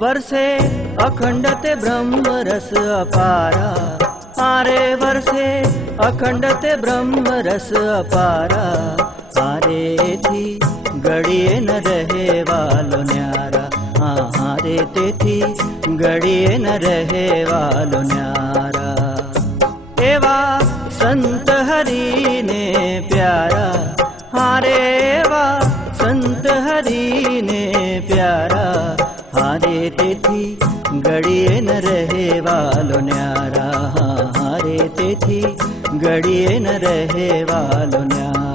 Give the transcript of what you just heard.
वर्षे अखंड ते ब्रह्म रस अपारा, आरे वर्षे अखंड ते ब्रह्म रस अपारा, आरे थी घड़िए न रहे वालो न्यारा, आरे तेथी घड़िए न रहे वालो न्यारा। एवा संत हरि ने प्यारा, हारे एवा संत हरि ने प्यारा, हारे तेथी घड़िए न रहे वालो न्यारा, हारे तेथी घड़िए न रहे वालो न्यारा।